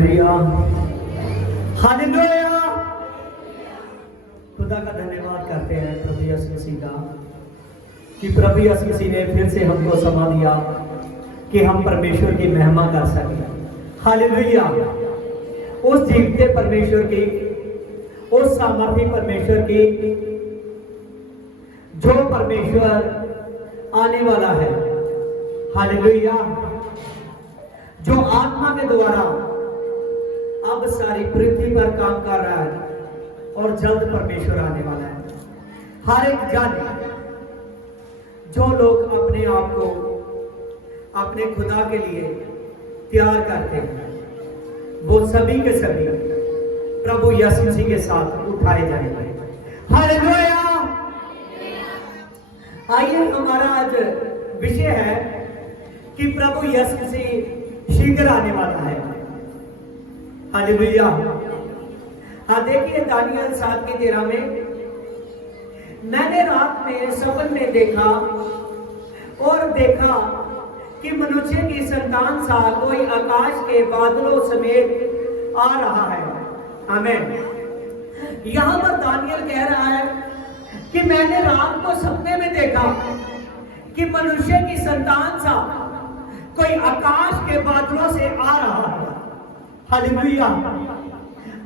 Hallelujah, hallelujah. खुदा का धन्यवाद करते हैं प्रभु यीशु मसीह का कि प्रभु यीशु मसीह ने फिर से हमको समा दिया कि हम परमेश्वर की महिमा कर सकें। हालेलुया। उस जीवते परमेश्वर की, उस सामर्थी परमेश्वर की, जो परमेश्वर आने वाला है। हालेलुया। जो आत्मा के द्वारा अब सारी पृथ्वी पर काम कर रहा है और जल्द परमेश्वर आने वाला है। हर एक जन, जो लोग अपने आप को अपने खुदा के लिए तैयार करते हैं, वो सभी के सभी प्रभु यीशु मसीह के साथ उठाए जाएंगे। हालेलुया। आइए, हमारा आज विषय है कि प्रभु यीशु मसीह शीघ्र आने वाला है। हालेलुया। हाँ, देखिए दानियल 7:13 में, मैंने रात में सपन में देखा और देखा कि मनुष्य की संतान सा कोई आकाश के बादलों समेत आ रहा है। आमीन। यहां पर दानियल कह रहा है कि मैंने रात को सपने में देखा कि मनुष्य की संतान सा कोई आकाश के बादलों से आ रहा है। हालेलुया।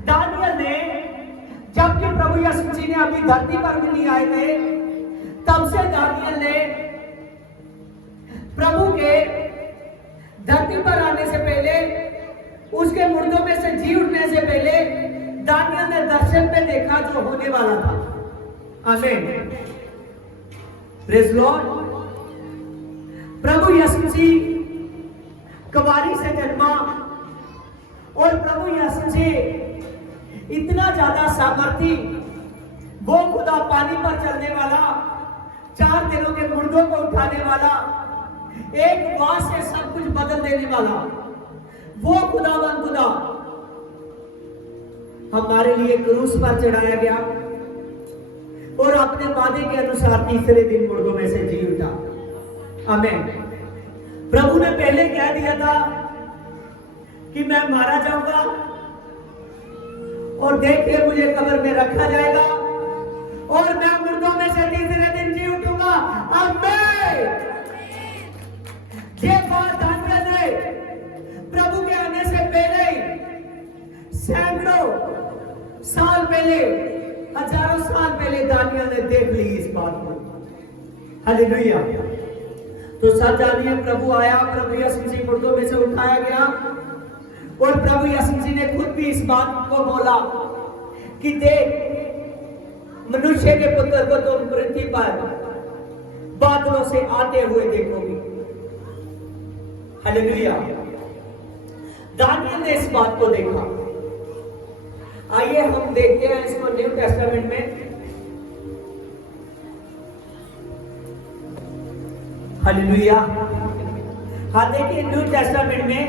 दानियल ने, जबकि प्रभु यीशु मसीह ने अभी धरती पर भी नहीं आए थे, तब से दानियल ने प्रभु के धरती पर आने से पहले, उसके मुर्दों में से जी उठने से पहले, दानियल ने दर्शन में देखा जो होने वाला था। आमीन। Praise Lord. प्रभु यीशु मसीह कुंवारी से जन्मा और प्रभु यीशु मसीह इतना ज्यादा सामर्थी, वो खुदा पानी पर चलने वाला, 4 दिनों के मुर्दों को उठाने वाला, एक बात से सब कुछ बदल देने वाला, वो खुदावन खुदा हमारे लिए क्रूस पर चढ़ाया गया और अपने वादे के अनुसार तीसरे दिन मुर्दों में से जी उठा। आमीन। प्रभु ने पहले कह दिया था कि मैं मारा जाऊंगा और देखिए मुझे कब्र में रखा जाएगा और मैं मुर्दों में से तीसरे दिन जी उठूंगा। आमीन। ये बात दानियल ने प्रभु के आने से पहले ही, सैकड़ों साल पहले, हजारों साल पहले दानियल ने देख ली इस बात को। हालेलुया। तो सच जानिए, प्रभु आया, प्रभु यीशु मसीह मुर्दों में से उठाया गया और प्रभु यीशु मसीह ने खुद भी इस बात को बोला कि देख, मनुष्य के पुत्र को तुम पृथ्वी पर बादलों से आते हुए देखोगे। हालेलुया। दानियल ने इस बात को देखा। आइए हम देखते हैं इसको न्यू टेस्टामेंट में। हालेलुया। हाँ, देखिए न्यू टेस्टामेंट में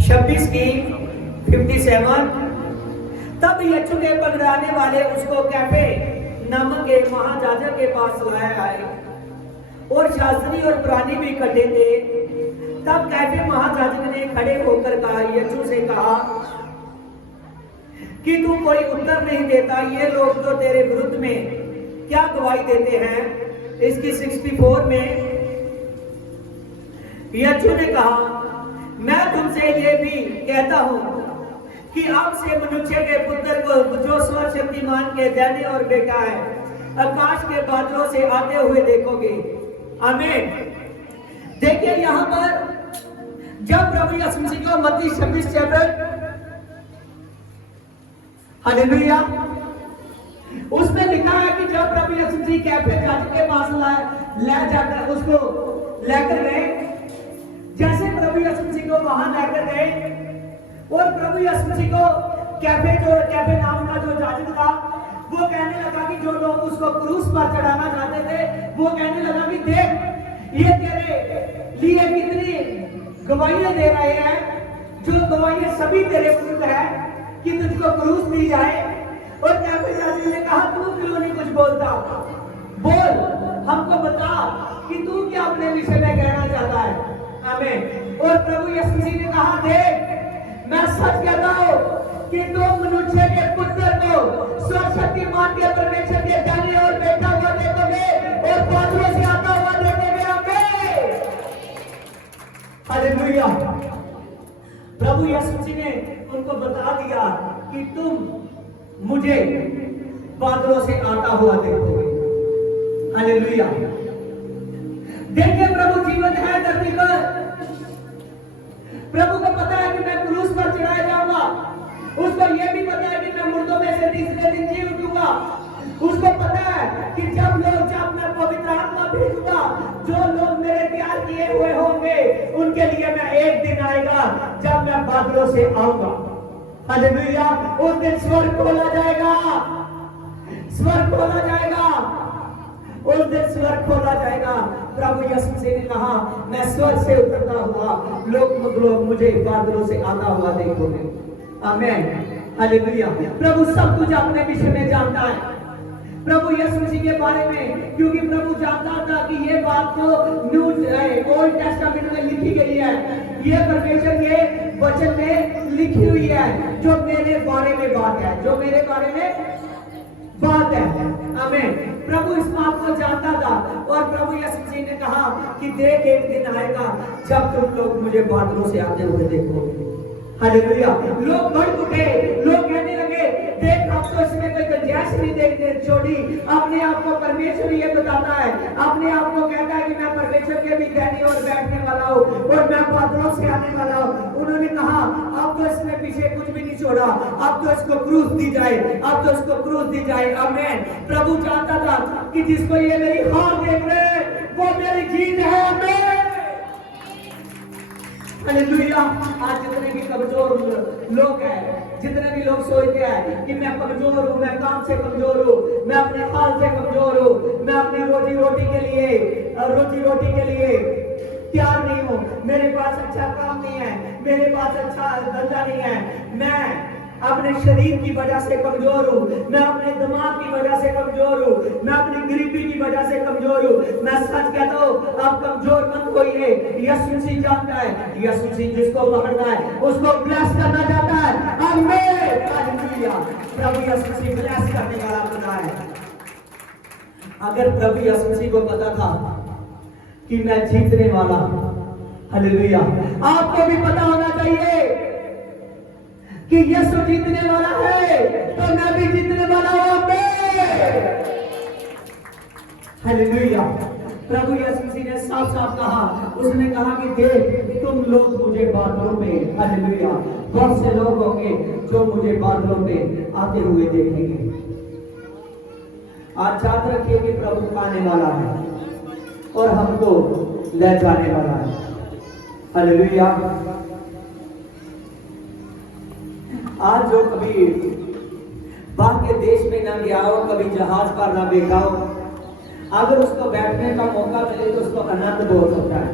26:57, तब यीशु के पकड़ाने वाले उसको कैफे नामक एक महायाजक के पास लाए आए और शास्त्री और पुरानी भी इकट्ठे थे। तब कैफे महायाजक ने खड़े होकर कहा, यीशु से कहा कि तू कोई उत्तर नहीं देता, ये लोग तो तेरे विरुद्ध में क्या गवाही देते हैं। इसकी 64 में यीशु ने कहा, मैं तुमसे ये भी कहता हूं कि अब से मनुष्य के पुत्र को, जो सर्वशक्तिमान के दैन्य और बेटा है, आकाश के बादलों से आते हुए देखोगे। आमीन। देखिए यहां पर जब प्रभु यीशु मसीह को मत्ती 26 चैप्टर, हालेलुया, उसमें लिखा है कि जब प्रभु यीशु मसीह कैफे याजक के पास ले जाकर उसको लेकर गए, जैसे प्रभु यीशु मसीह को वहां लेकर गए और प्रभु यीशु मसीह को कैफे नाम का जो याजक था, वो कहने लगा कि जो लोग उसको क्रूस पर चढ़ाना चाहते थे, वो कहने लगा कि देख, ये तेरे लिए कितनी गवाहियां दे रहे हैं, जो गवाहियां सभी तेरे विरुद्ध है कि तुझको क्रूस दी जाए। और कैफे याजक ने कहा, तू क्यों नहीं कुछ बोलता? बोल, हमको बता कि तू क्या अपने विषय में कहना चाहता है। आमीन। और प्रभु यीशु मसीह ने कहा, देख मैं सच कहता हूं कि तुम मनुष्य के पुत्र को सर्वशक्तिमान के परमेश्वर के दाहिने ओर बैठा हुआ देखोगे और बादलों से आता हुआ देखोगे। आमीन, हालेलुया। प्रभु यीशु मसीह ने उनको बता दिया कि तुम मुझे बादलों से आता हुआ देखोगे। हालेलुया। देखिए प्रभु जीवन है धरती पर। प्रभु को पता है कि मैं क्रूस पर चढ़ाया जाऊंगा। उसको यह भी पता है कि मैं मुर्दों में से तीसरे दिन जी उठूंगा। उसको पता है कि जब मैं पवित्र आत्मा भेजूंगा, जो लोग मेरे तैयार किए हुए होंगे उनके लिए मैं एक दिन आएगा जब मैं बादलों से आऊंगा। हालेलुया। उस दिन स्वर्ग खोला जाएगा, स्वर्ग खोला जाएगा, उस दिन स्वर्ग खोला जाएगा। प्रभु यीशु मसीह ने कहा, मैं स्वर्ग से उतरता हुआ लोग मुझे बादलों से आता हुआ देखोगे। आमीन, हालेलुया। प्रभु सब कुछ अपने विषय में जानता है, प्रभु यीशु मसीह के बारे में, क्योंकि प्रभु जानता था कि ये बात जो ओल्ड टेस्टामेंट में लिखी गई है, ये परमेश्वर के वचन में लिखी हुई है, जो मेरे बारे में बात है, जो मेरे बारे में बात है। आमीन। प्रभु इस बात को जानता था और प्रभु यीशु मसीह ने कहा कि देख एक दिन आएगा जब तुम लोग मुझे बादलों से आते हुए देखोगे। हालेलुया। लोग भड़क उठे, लोग कहने लगे, देख अब तो इसमें कोई गुंजाइश नहीं देखने छोड़ी। अपने आप को परमेश्वर ये बताता है, अपने आप को कहता है कि मैं परमेश्वर के भी दाहिने ओर बैठने वाला हूँ और मैं बादलों से आने वाला हूँ। उन्होंने कहा अब तो इसने पीछे कुछ भी नहीं छोड़ा, अब तो इसको क्रूस दी जाए, अब तो इसको क्रूस दी जाए। आमीन। प्रभु जानता था कि जिसको ये मेरी हार देख रहे वो मेरी जीत है। आमीन, हालेलुया। आज जितने भी कमजोर लोग हैं, जितने भी लोग सोचते हैं कि मैं कमजोर हूँ, मैं काम से कमजोर हूँ, मैं अपने हाल से कमजोर हूँ, मैं अपनी रोजी रोटी के लिए तैयार नहीं हूँ, मेरे पास अच्छा काम नहीं है, मेरे पास अच्छा धंधा नहीं है, मैं अपने शरीर की वजह से कमजोर हूँ, मैं अपने दिमाग की वजह से कमजोर हूँ, मैं अपनी गरीबी की वजह से कमजोर हूँ। मैं सच कहता हूँ, आप कमजोर मत होइए। यीशु मसीह जानता है, यीशु मसीह जिसको पकड़ता है उसको ब्लेस करना चाहता है। आमीन, हालेलुया। प्रभु यीशु मसीह ब्लेस करने वाला खुदा है। अगर प्रभु यीशु मसीह को पता था कि मैं जीतने वाला हूं, हालेलुया, आपको भी पता होना चाहिए कि यीशु जीतने वाला है तो मैं भी जीतने वाला हूं। हालेलुया। प्रभु यीशु मसीह ने साफ साफ कहा, उसने कहा कि देख तुम लोग मुझे बादलों में, हालेलुया, बहुत से लोग होंगे जो मुझे बादलों में आते हुए देखेंगे। आज याद रखिए कि प्रभु आने वाला है और हमको ले जाने वाला है। हालेलुया। आज जो कभी बाहर के देश में ना गया हो, कभी जहाज पर ना बैठा हो, अगर उसको बैठने का मौका मिले तो उसको आनंद बहुत होता है।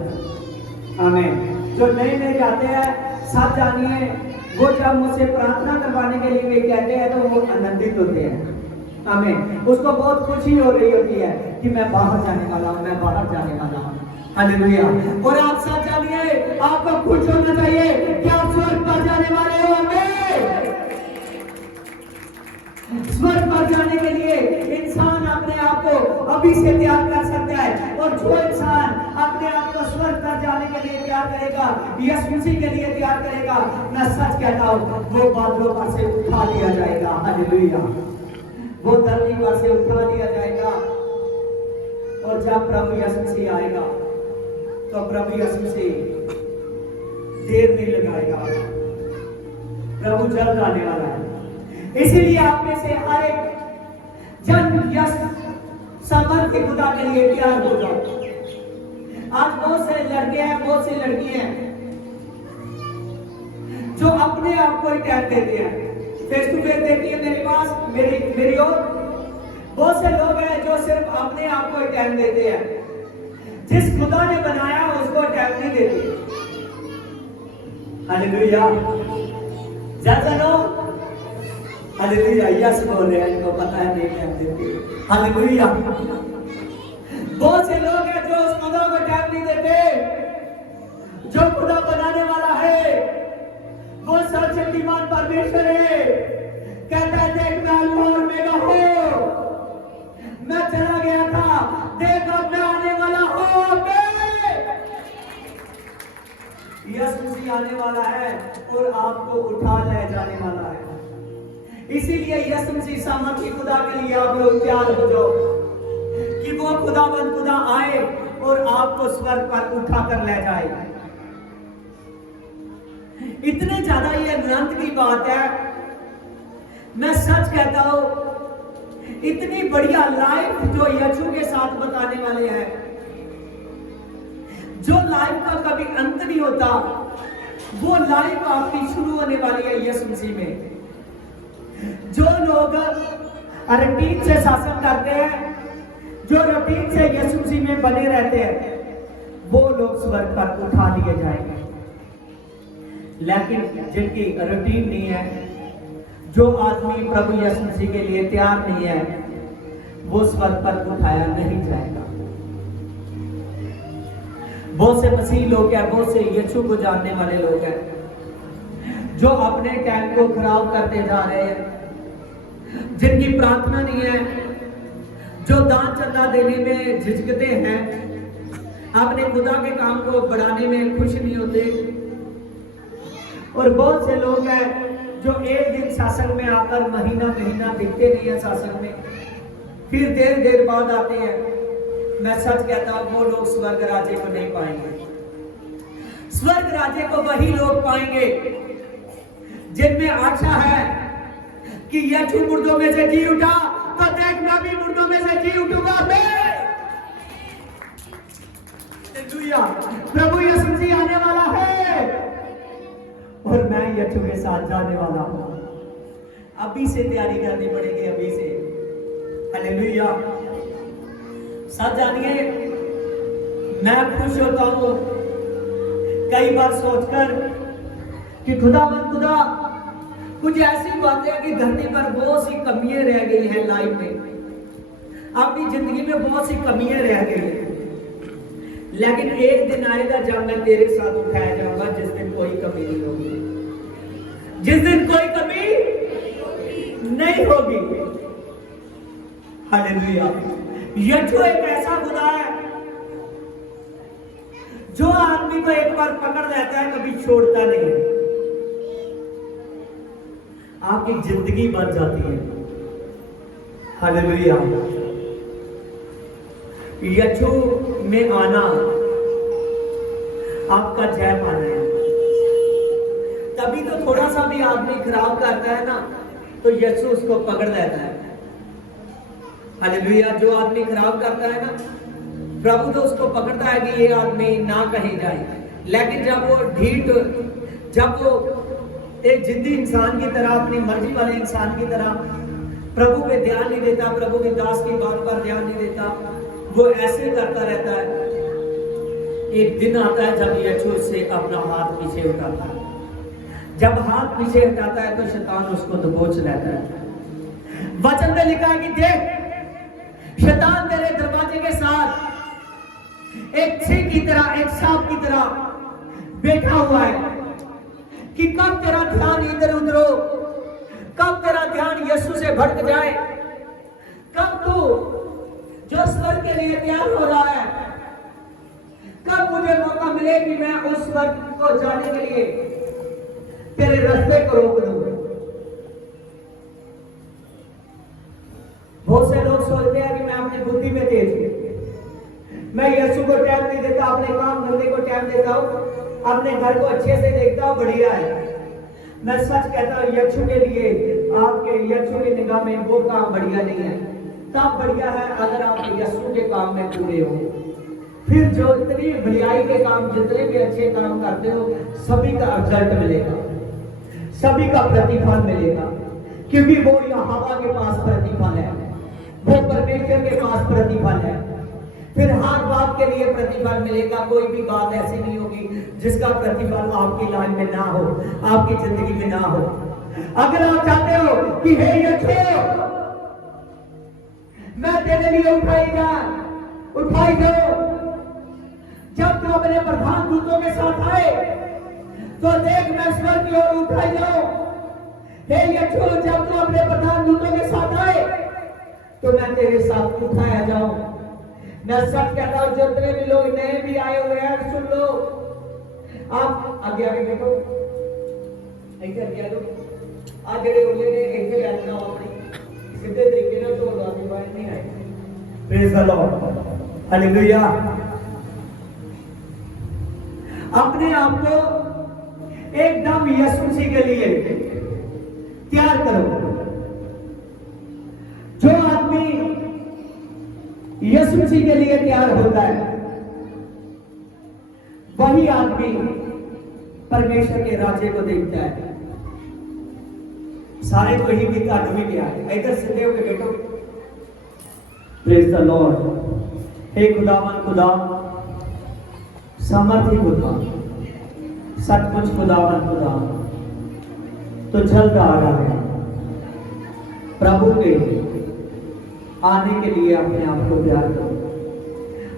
आमीन। जो नए नए जाते हैं, सब जानिए, वो जब मुझसे प्रार्थना करवाने के लिए कहते हैं तो वो आनंदित होते हैं। आमीन। उसको बहुत खुशी हो रही होती है कि मैं बाहर जाने वाला हूँ, मैं बाहर जाने वाला हूँ। हालेलुया। और आप सब जानिए, आपको खुश होना चाहिए कि आप स्वर्ग पर जाने वाले हो। स्वर्ग पर जाने के लिए इंसान अपने आप को अभी से तैयार कर सकता है, और जो इंसान अपने आप को स्वर्ग पर जाने के लिए तैयार करेगा, यीशु मसीह के लिए तैयार करेगा, मैं सच कहता हूँ वो बादलों पर से उठा लिया जाएगा। हालेलुया। वो धरती पर से उठा लिया जाएगा। और जब प्रभु यीशु मसीह आएगा तो प्रभु यीशु मसीह देर नहीं लगाएगा। प्रभु जल्द आने वाला है। इसीलिए आप में से हर एक जन यश समर्थ के खुदा के लिए तैयार हो जाओ। आज बहुत से लड़के हैं, बहुत सी लड़कियां हैं जो अपने आप को ही टाइम देते हैं, फेस टू फेस देती है मेरे पास, मेरी और बहुत से लोग हैं जो सिर्फ अपने आप को ही टाइम देते हैं, जिस खुदा ने बनाया उसको टाइम नहीं देते। हालेलुया। जानो हालेलुया। यस बोल रहे हैं, इनको पता है नहीं टाइम देते। हालेलुया। बहुत से लोग हैं जो उस खुदा को टाइम नहीं देते, जो खुदा बनाने वाला है वो सर्वशक्तिमान परमेश्वर है। कहता है देख मैं अल्फा और ओमेगा हूं, मैं चला गया था, देख अब मैं आने वाला हूं। यीशु मसीह आने वाला है और आपको उठा ले जाने वाला है। इसीलिए यीशु मसीह सामर्थी खुदा के लिए आप लोग तैयार हो जाओ कि वो खुदावंद खुदा आए और आपको स्वर्ग पर उठा कर ले जाए। इतने ज्यादा ये आनंद की बात है, मैं सच कहता हूं, इतनी बढ़िया लाइफ जो यीशु के साथ बताने वाले हैं, जो लाइफ का कभी अंत नहीं होता, वो लाइफ आपकी शुरू होने वाली है यीशु मसीह में। जो लोग रूटीन से शासन करते हैं, जो रूटीन से यीशु मसीह में बने रहते हैं, वो लोग स्वर्ग पर उठा लिए जाएंगे। लेकिन जिनकी रूटीन नहीं है, जो आदमी प्रभु यीशु मसीह के लिए तैयार नहीं है, वो स्वर्ग पर उठाया नहीं जाएगा। बहुत से मसीह लोग हैं, बहुत से यीशु को जानने वाले लोग हैं, जो अपने टाइम को खराब करते जा रहे हैं, जिनकी प्रार्थना नहीं है, जो दान चंदा देने में झिझकते हैं, अपने खुदा के काम को बढ़ाने में खुश नहीं होते। और बहुत से लोग हैं जो एक दिन शासन में आकर महीना महीना दिखते नहीं है शासन में, फिर देर देर बाद आते हैं। मैं सच कहता हूं, वो लोग स्वर्ग राज्य को नहीं पाएंगे। स्वर्ग राज्य को वही लोग पाएंगे जिनमें आशा है कि यीशु मुर्दों में से जी उठा, तो देख मैं भी मुर्दों में से जी उठूंगा। प्रभु यीशु मसीह आने वाला है और मैं यीशु के साथ जाने वाला हूं। अभी से तैयारी करनी पड़ेगी, अभी से। हालेलुया। सच जानिए, मैं खुश होता हूं कई बार सोचकर कि खुदावंद खुदा, कुछ ऐसी बातें हैं कि धरती पर बहुत सी कमियां रह गई हैं लाइफ में, अपनी जिंदगी में बहुत सी कमियां रह गई हैं, लेकिन एक दिन आएगा जब मैं तेरे साथ उठाया जाऊंगा, जिस दिन कोई कमी नहीं होगी, जिस दिन कोई कमी नहीं होगी। हालेलुया। यीशु एक ऐसा खुदा है जो आदमी को एक बार पकड़ लेता है, कभी छोड़ता नहीं, आपकी जिंदगी बन जाती है। हालेलुया। यीशु में आना आपका जय पाना है। तभी तो थोड़ा सा भी आदमी खराब करता है ना, तो यीशु उसको पकड़ लेता है। हालेलुया। जो आदमी खराब करता है ना, प्रभु तो उसको पकड़ता है कि ये आदमी ना कहीं जाए। लेकिन जब वो ढीठ, जब वो एक जिद्दी इंसान की तरह, अपनी मर्जी वाले इंसान की तरह प्रभु पे ध्यान नहीं देता, प्रभु के दास की बात पर ध्यान नहीं देता, वो ऐसे करता रहता है, एक दिन आता है जब यीशु से अपना हाथ पीछे उठाता है। जब हाथ पीछे हटाता है तो शैतान उसको दबोच लेता है। वचन में लिखा है कि देख, शैतान तेरे दरवाजे के साथ एक सिंह की तरह, एक सांप की तरह बैठा हुआ है कि कब तेरा ध्यान इधर उधर हो, कब तेरा ध्यान यीशु से भटक जाए, कब तू जो स्वर्ग के लिए तैयार हो रहा है, कब मुझे मौका मिले कि मैं उस स्वर्ग को जाने के लिए तेरे रास्ते को रोक दूं। बहुत से लोग सोचते हैं कि मैं अपनी बुद्धि में तेज हूं, मैं यीशु को टाइम नहीं देता, अपने काम धंधे को टाइम देता हूं, अपने घर को अच्छे से देखता हूं, बढ़िया है। मैं सच कहता हूं, यीशु के लिए, आपके यीशु की निगाह में वो काम बढ़िया नहीं है। तब बढ़िया है अगर आप यीशु के काम में पूरे हो। फिर जो इतनी भलाई के काम, जितने भी अच्छे काम करते हो, सभी का रिजल्ट मिलेगा, सभी का प्रतिफल मिलेगा, क्योंकि वो यहोवा के पास प्रतिफल है, वो परमेश्वर के पास प्रतिफल है। फिर हर बात के लिए प्रतिफल मिलेगा। कोई भी बात ऐसी नहीं होगी जिसका प्रतिफल आपकी लाइफ में ना हो, आपकी जिंदगी में ना हो। अगर आप चाहते हो कि हे यीशु, मैं तेरे लिए उठाई दो, जब तू अपने प्रधान दूतों के साथ आए तो देख मैं स्वर्ग की ओर उठाई जाऊं। हे यीशु, जब तू अपने प्रधान दूतों के साथ आए तो मैं तेरे साथ उठाया जाऊं। मैं सच कहता हूं, जितने भी लोग नए भी आए हुए हैं सुन लो, आप आगे आगे देखो, ऐसे आगे दो आज जेडे बोले ने ऐसे बैठना हो अपने सीधे तरीके से तो लाने वाले नहीं आए। Praise the Lord, hallelujah. अपने आप को एकदम यीशु मसीह के लिए तैयार करो। जो आदमी यीशु मसीह के लिए तैयार होता है वही आदमी परमेश्वर के राज्य को देखता है। सारे तो ही गीता भी क्या है, इधर सीधे होकर बैठो। Praise the Lord. हे खुदावन खुदा, सामर्थी खुदा, सचमुच खुदावन खुदा, तो जल्द आ रहा है। प्रभु के आने के लिए अपने आप को तैयार करो।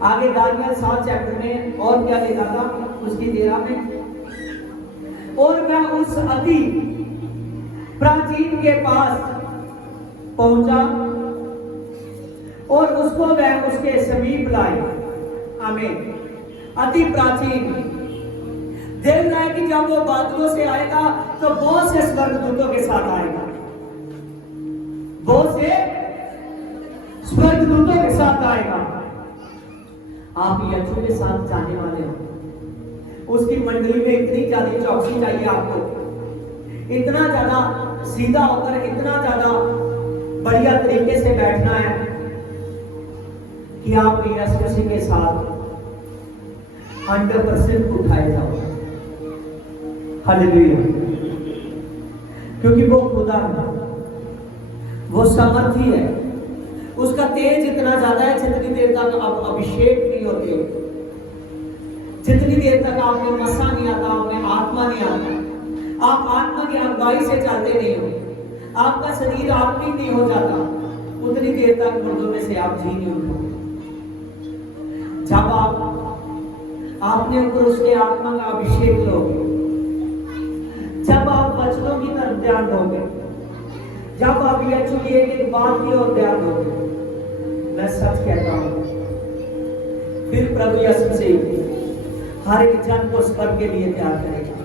आगे दानियल 7 चैप्टर में और क्या लिखा था उसकी 13 में, और मैं उस अति प्राचीन के पास पहुंचा और उसको वह उसके समीप लाए। आमीन। अति प्राचीन देख रहा है कि जब वो बादलों से आएगा तो बहुत से स्वर्गदूतों के साथ आएगा, बहुत से स्वर्गदूतों के साथ आएगा। आप यीशु के साथ जाने वाले हो। उसकी मंडली में इतनी ज्यादा चौकसी चाहिए आपको, इतना ज्यादा सीधा होकर, इतना ज्यादा बढ़िया तरीके से बैठना है कि आप यीशु मसीह के साथ 100% उठाए जाओ। हालेलुया। क्योंकि वो खुदा है, वो सामर्थी है, उसका तेज इतना ज्यादा है जितनी देर तक आप अभिषेक नहीं होते, जितनी देर तक आपको नशा नहीं आता, आपने आत्मा नहीं आता, आप आत्मा की अगुवाई से चलते नहीं हो, आपका शरीर आत्मिक नहीं हो जाता, उतनी देर तक मुर्दों में से आप जी नहीं उठोगे। जब आपने ऊपर उसके आत्मा का अभिषेक लोगे, जब आप वचनों की तरफ ध्यान दोगे, जब आप यीशु की एक एक बात की ओर ध्यान दोगे, मैं सच कहता हूं फिर प्रभु यीशु से हर एक जन को स्वर्ग के लिए तैयार करेगा।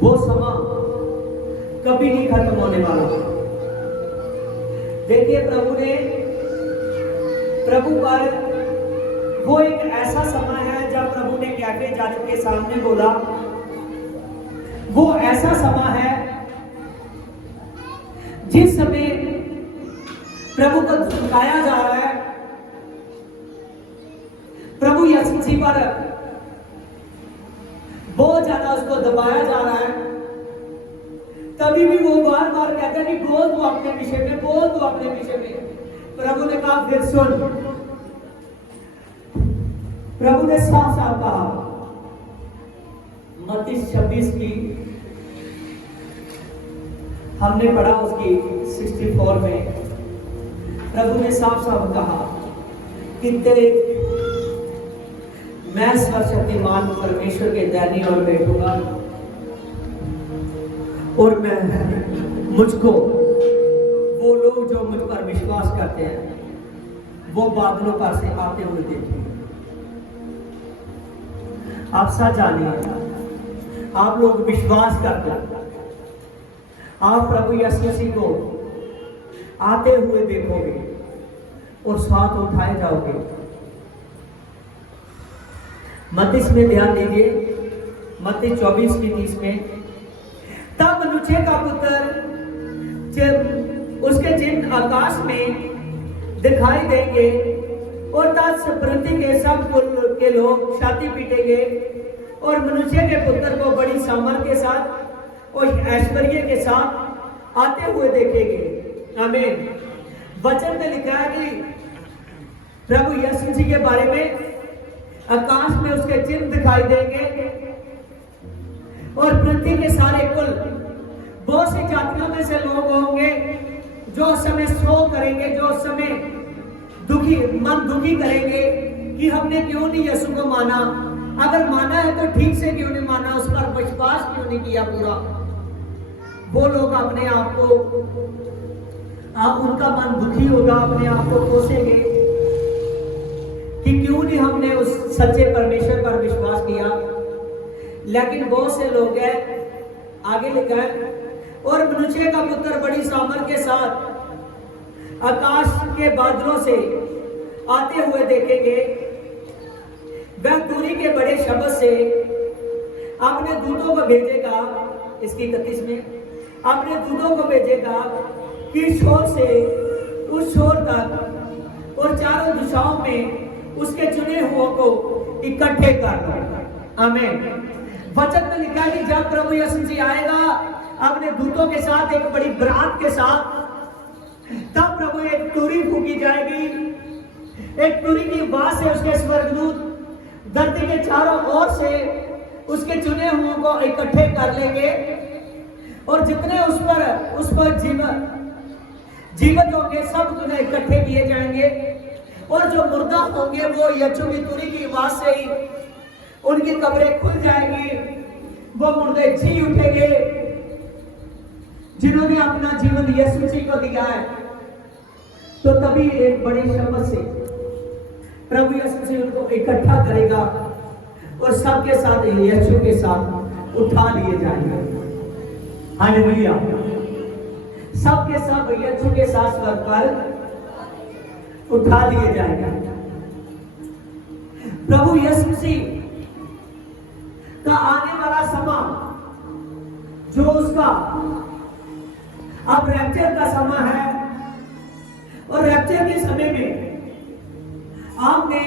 वो समा कभी नहीं खत्म होने वाला। देखिए प्रभु पर वो एक ऐसा समय है जब प्रभु ने कैफे जाजक के सामने बोला, वो ऐसा समय है जिस समय प्रभु को झुकाया जा रहा है, प्रभु यीशु मसीह पर बहुत ज्यादा उसको दबाया जा रहा है। तभी भी वो बार बार कहते हैं कि बोल तो अपने विषय में, बोल तो अपने विषय में। प्रभु ने कहा फिर सुन, प्रभु ने साफ साफ कहा, मत्ती 26 की हमने पढ़ा उसकी 64 में, प्रभु ने साफ साफ कहा कि तेरे मैं सर्वशक्तिमान परमेश्वर के दाहिनी ओर बैठूंगा और मैं मुझको वो लोग जो मुझ पर विश्वास करते हैं वो बादलों पर से आते हुए देखेंगे। आप सच जानिए, आप लोग विश्वास करते हैं, आप प्रभु यीशु मसीह को आते हुए देखोगे और साथ उठाए जाओगे। मत्ती में ध्यान दीजिए, मत्ती 24 की 30 में, तब मनुष्य का पुत्र जब उसके चिन्ह आकाश में दिखाई देंगे और तब पृथ्वी के सब कुल के लोग छाती पीटेंगे और मनुष्य के पुत्र को बड़ी सामर्थ के साथ और ऐश्वर्य के साथ आते हुए देखेंगे। आमीन। वचन में लिखा है कि प्रभु यीशु मसीह के बारे में आकाश में उसके चिन्ह दिखाई देंगे और पृथ्वी के सारे कुल, बहुत सी जातियों में से लोग होंगे जो उस समय शोक करेंगे, जो उस समय मन दुखी करेंगे, कि हमने क्यों नहीं यीशु को माना, अगर माना है तो ठीक से क्यों नहीं माना, उस पर विश्वास क्यों नहीं किया पूरा। वो लोग अपने आप को, उनका मन दुखी होगा, अपने आप को कोसेंगे कि क्यों नहीं हमने उस सच्चे परमेश्वर पर विश्वास किया। लेकिन बहुत से लोग हैं, आगे लिखा है, और मनुष्य का पुत्र बड़ी सामर्थ के साथ आकाश के बादलों से आते हुए देखेंगे। वह दूरी के बड़े शब्द से अपने दूतों को भेजेगा, इसकी 31 में, अपने दूतों को भेजेगा कि शोर से उस शोर तक और चारों दिशाओं में उसके चुने हुओं को इकट्ठे कर लो। आमीन। वचन में लिखा है कि जब प्रभु यीशु मसीह आएगा अपने दूतों के साथ, एक बड़ी बरात के साथ, तब प्रभु एक तुरी फूकी जाएगी। एक तुरी की आवाज से उसके स्वर्गदूत धरती के चारों ओर से उसके चुने हुओं को इकट्ठे कर लेंगे, और जितने उस पर जीवित होंगे सब तुझे इकट्ठे किए जाएंगे, और जो मुर्दा होंगे वो यीशु की तुरी की आवाज से ही उनकी कब्रें खुल जाएंगी, वो मुर्दे जी उठेंगे जिन्होंने अपना जीवन यीशु मसीह को दिया है। तो तभी एक बड़े शब्द से प्रभु यीशु मसीह उनको इकट्ठा करेगा और सबके साथ यीशु के साथ उठा लिए जाएंगे। हालेलुया। सबके सब यीशु के साथ स्वर्ग पर उठा लिए जाएंगे। प्रभु यीशु मसीह का आने वाला समय, जो उसका अब रैप्चर का समय है, और रैप्चर के समय में आपने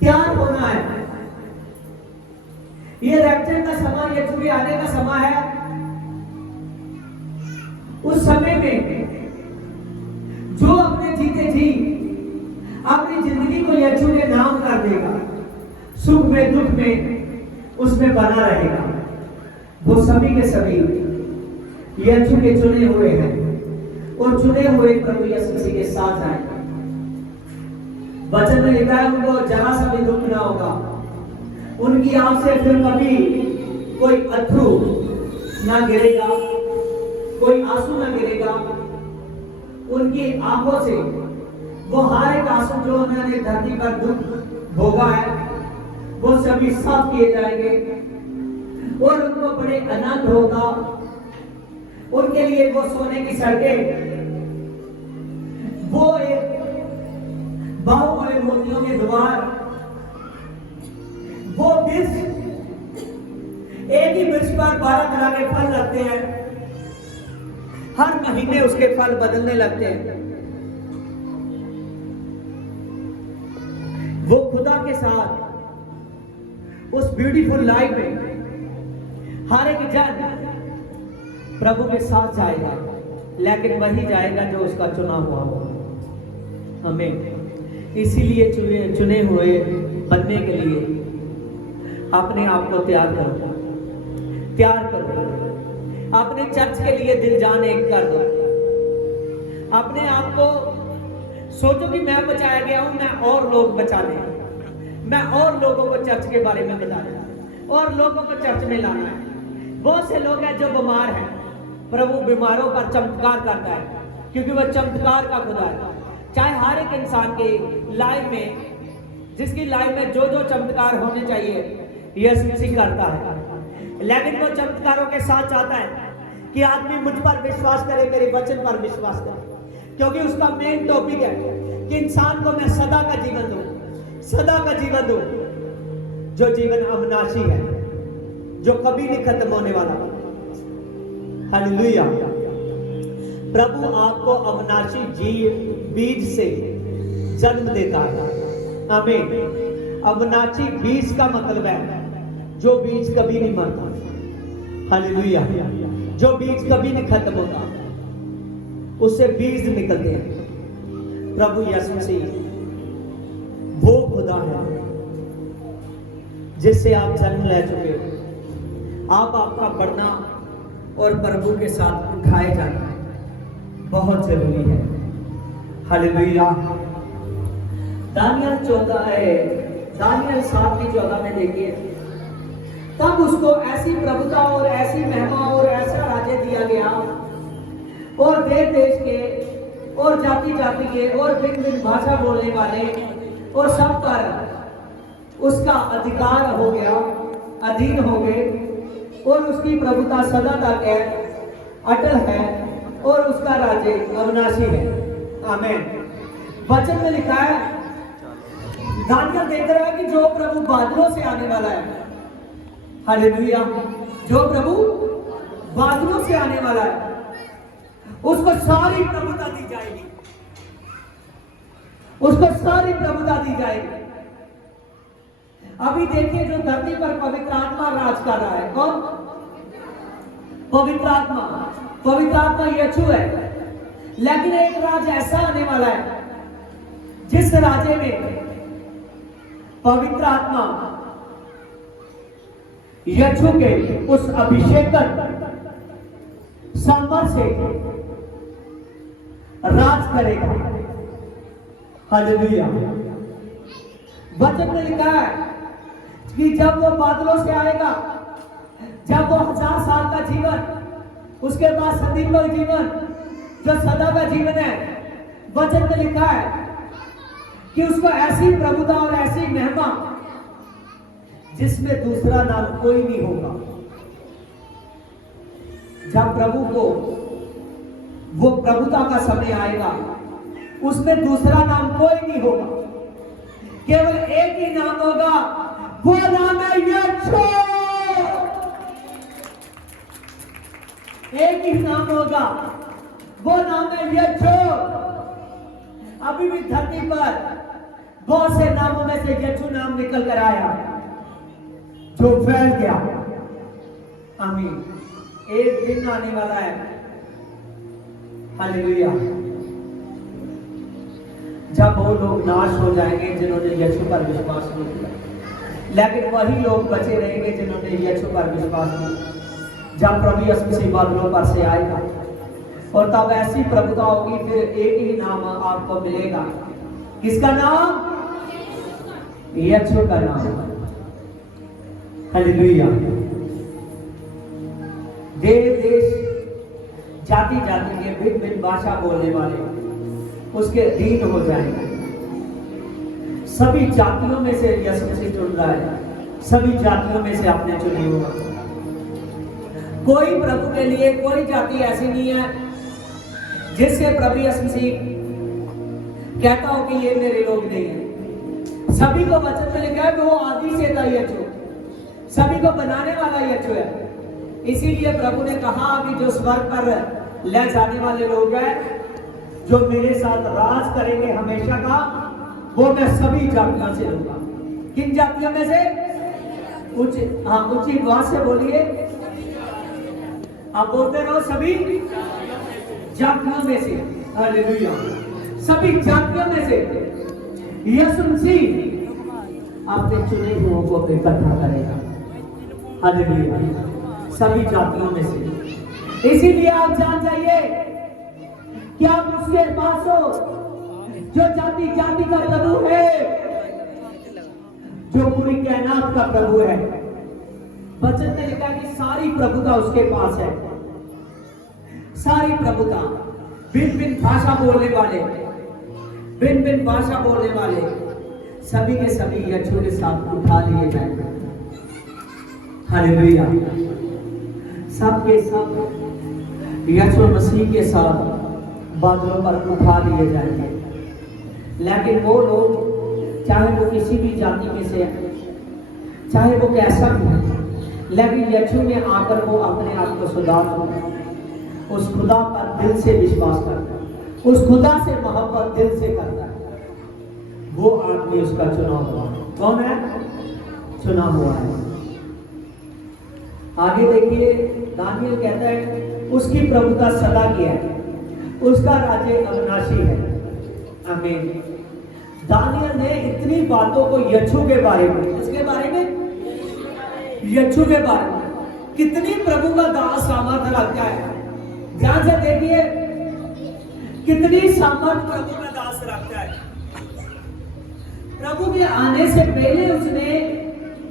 तैयार होना है। ये रैप्चर का समय, यीशु के आने का समय है। उस समय में जो अपने जीते जी अपनी जिंदगी को यीशु के नाम कर देगा, सुख में दुख में उसमें बना रहेगा, वो सभी के सभी यीशु के चुने हुए हैं, और चुने हुए प्रभु यीशु मसीह के साथ आएंगे। वचन में लिखा है उनको जरा सा भी दुख ना होगा, उनकी आंख से फिर कभी कोई अश्रु ना गिरेगा, कोई आंसू ना गिरेगा। उनकी आंखों से वो हर एक आंसू जो उन्होंने धरती पर दुख भोगा है वो सभी साफ किए जाएंगे, और उनको बड़े आनंद होगा। उनके लिए वो सोने की सड़कें, वो एक बाहु वाले मोतियों के द्वार, वो वृक्ष, एक ही वृक्ष पर 12 तरह के फल लगते हैं, हर महीने उसके फल बदलने लगते हैं। वो खुदा के साथ उस ब्यूटीफुल लाइफ में हर एक जन प्रभु के साथ जाएगा, लेकिन वही जाएगा जो उसका चुना हुआ हो। हमें इसीलिए चुने हुए बनने के लिए अपने आप को तैयार करो, तैयार करो। अपने चर्च के लिए दिल जान एक कर दो। अपने आप को सोचो कि मैं बचाया गया हूं, मैं और लोग बचाने, मैं और लोगों को चर्च के बारे में बताना, और लोगों को चर्च में लाना है। बहुत से लोग हैं जो बीमार हैं, प्रभु बीमारों पर चमत्कार करता है, क्योंकि वह चमत्कार का खुदा है। चाहे हर एक इंसान के लाइफ में, जिसकी लाइफ में जो जो चमत्कार होने चाहिए यीशु मसीह करता है, लेकिन वो चमत्कारों के साथ चाहता है कि आदमी मुझ पर विश्वास करे, मेरे वचन पर विश्वास करे, क्योंकि उसका मेन टॉपिक है कि इंसान को मैं सदा का जीवन दूं, सदा का जीवन दूं, जो जीवन अविनाशी है, जो कभी नहीं खत्म होने वाला। हालेलुया। प्रभु आपको अविनाशी बीज से जन्म देता है। आमीन। अविनाशी बीज का मतलब है जो बीज कभी नहीं मरता। हालेलुया। जो बीज कभी नहीं खत्म होता, उससे बीज निकलते हैं। प्रभु यीशु मसीह वो खुदा है जिससे आप जन्म ले चुके हो। आप आपका बढ़ना और प्रभु के साथ उठाए जाना बहुत जरूरी है। हालेलुया। दानियल 7:14 में देखिए, तब उसको ऐसी प्रभुता और ऐसी महिमा और ऐसा राज्य दिया गया और देश देश के और जाति जाति के और भिन्न भिन्न भाषा बोलने वाले और सब पर उसका अधिकार हो गया, अधीन हो गए, और उसकी प्रभुता सदा तक है, अटल है, और उसका राज्य अविनाशी है। आमीन। वचन में लिखा है, दानियल देख रहा है कि जो प्रभु बादलों से आने वाला है, हालेलुया, जो प्रभु बादलों से आने वाला है, उसको सारी प्रभुता दी जाएगी, उसको सारी प्रभुता दी जाएगी। अभी देखिए, जो धरती पर पवित्र आत्मा राज कर रहा है, कौन? पवित्र आत्मा। पवित्र आत्मा यीशु है। लेकिन एक राज ऐसा आने वाला है जिस राज्य में पवित्र आत्मा यीशु के उस अभिषेकन सामर्थ से राज करेगा। हालेलुया। वचन में लिखा है कि जब वो बादलों से आएगा, जब वो 1000 साल का जीवन, उसके बाद सदीव जीवन जो सदा का जीवन है, वचन में लिखा है कि उसको ऐसी प्रभुता और ऐसी महिमा जिसमें दूसरा नाम कोई नहीं होगा। जब प्रभु को वो प्रभुता का समय आएगा, उसमें दूसरा नाम कोई नहीं होगा, केवल एक ही नाम होगा, वो नाम है यीशु। एक ही नाम होगा, वो नाम है यीशु। अभी भी धरती पर बहुत से नामों में से यीशु नाम निकल कर आया जो फैल गया। आमीन। एक दिन आने वाला है, हालेलुया, जब वो लोग नाश हो जाएंगे जिन्होंने यीशु पर विश्वास नहीं किया, लेकिन वही लोग बचे रहेंगे जिन्होंने यीशु पर विश्वास किया। जब प्रभु यीशु मसीह बादलों पर से आएगा और तब ऐसी प्रभुता होगी, फिर एक ही नाम आपको मिलेगा। किसका नाम? यीशु का नाम। हालेलुया। देश देश जाति जाति के भिन्न भिन्न भाषा बोलने वाले उसके अधीन हो जाएंगे। सभी जातियों में से यीशु मसीह चुन रहा है, सभी जातियों में से आपने चुने हुआ। कोई प्रभु के लिए कोई जाति ऐसी नहीं है जिससे प्रभु यीशु मसीह कहता हो कि ये मेरे लोग नहीं है। सभी को वचन में लिखा है कि वो आदि से था यीशु, सभी को बनाने वाला यीशु है। इसीलिए प्रभु ने कहा कि जो स्वर्ग पर ले जाने वाले लोग हैं, जो मेरे साथ राज करेंगे हमेशा का, वो मैं सभी जातियों से लूंगा। किन जातियों में से? ऊंची आवाज से बोलिए, आप बोलते रहो, सभी जातियों में से। हालेलुया। सभी जातियों में से यीशु मसीह अपने चुने हुओं को इकट्ठा करेगा। हालेलुया। सभी जातियों में से। इसीलिए आप जान जाइए कि आप उसके पास हो जो जाति जाति का प्रभु है, जो पूरी कायनात का प्रभु है। वचन में लिखा कि सारी प्रभुता उसके पास है, सारी प्रभुता। भिन्न भिन्न भाषा बोलने वाले, भिन्न भिन्न भाषा बोलने वाले सभी के सभी यीशु के साथ उठा लिए जाएंगे। हालेलुया। सबके सब यीशु मसीह के साथ बादलों पर उठा लिए जाएंगे। लेकिन वो लोग, चाहे वो किसी भी जाति में से है, चाहे वो कैसा भी है, लेकिन यीशु में आकर वो अपने आप को सुधार देता है, उस खुदा पर दिल से विश्वास करता है, उस खुदा से मोहब्बत दिल से करता है, वो आदमी उसका चुनाव हुआ है। कौन है? चुना हुआ है। आगे देखिए, दानियल कहता है उसकी प्रभुता सदा की है, उसका राज्य अविनाशी है। आमीन। दानियल ने इतनी बातों को यीशु के बारे में, इसके बारे में, यीशु के बारे में, कितनी प्रभु का दास सामर्थ्य रखता है। ध्यान से देखिए कितनी सामर्थ प्रभु का दास रखता है। प्रभु के आने से पहले उसने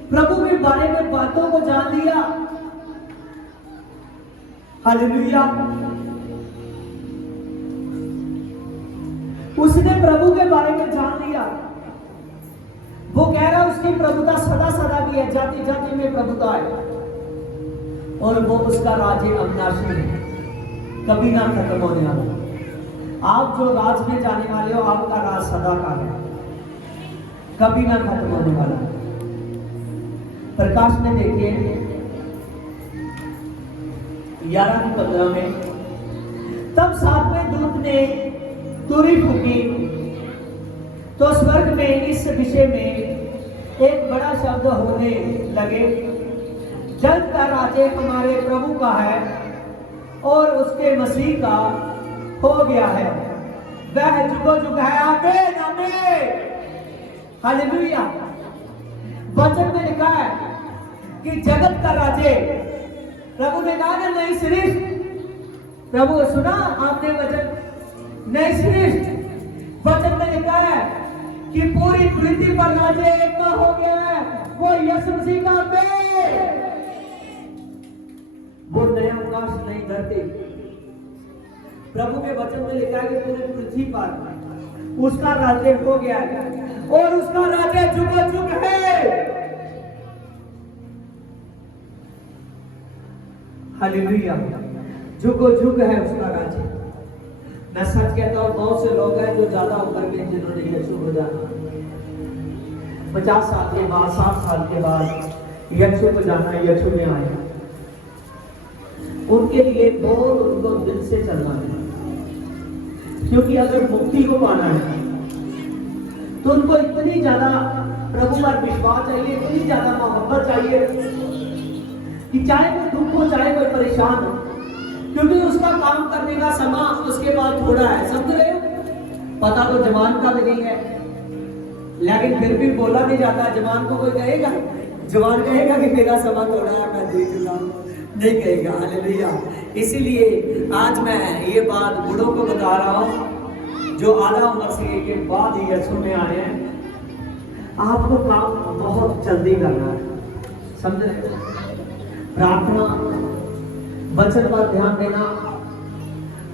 प्रभु के बारे में बातों को जान लिया। हालेलुया। उसने प्रभु के बारे में जान लिया। वो कह रहा उसकी प्रभुता सदा सदा की है, जाति जाति में प्रभुता है, और वो उसका राज्य अविनाशी है, कभी ना खत्म होने वाला। आप जो राज में जाने वाले हो, आपका राज सदा का है, कभी ना खत्म होने वाला। प्रकाश में देखिए 11:15 में, तब सातवें दूत ने तुरही फूकी तो स्वर्ग में इस विषय में एक बड़ा शब्द होने लगे, जग का राज्य हमारे प्रभु का है और उसके मसीह का हो गया है, वह जुगो जुग है। आमीन आमीन हालेलुया। वचन में लिखा है कि जगत का राज्य, प्रभु ने कहा ना नई सृष्टि, प्रभु सुना आपने वचन, नई सृष्टि। वचन में लिखा है कि पूरी पृथ्वी पर राज्य एक का हो गया है, वो यीशु मसीह का बेट, वो नया आकाश नई धरती। प्रभु के वचन में लिखा है कि पूरी पृथ्वी पर उसका राज्य हो गया है और उसका राज्य जुगो जुग है। हालेलुया। जुगो जुग है उसका राज्य। मैं सच कहता हूं, बहुत से लोग हैं जो ज्यादा उम्र के जिन्होंने यीशु को जाना, 50 साल के बाद 60 साल के बाद यीशु को जाना, यीशु में आया, उनके लिए बहुत उनको दिल से चलना है। क्योंकि अगर मुक्ति को पाना है तो उनको इतनी ज्यादा प्रभु पर विश्वास चाहिए, इतनी ज्यादा मोहब्बत चाहिए कि चाहे कोई दुख हो, चाहे कोई परेशान हो, क्योंकि उसका काम करने का समय उसके बाद थोड़ा है। समझ रहे हो? पता तो जवान का नहीं है, लेकिन फिर भी बोला नहीं जाता। जवान को कोई कहेगा, जवान कहेगा कि मेरा समय थोड़ा है, मैं देख लूं, नहीं कहेगा। हालेलुया। इसीलिए आज मैं ये बात बूढ़ों को बता रहा हूँ जो आधा उम्र से के बाद ही यीशु में आए हैं, आपको काम बहुत जल्दी करना है। समझ रहे हो? प्रार्थना, वचन पर ध्यान देना,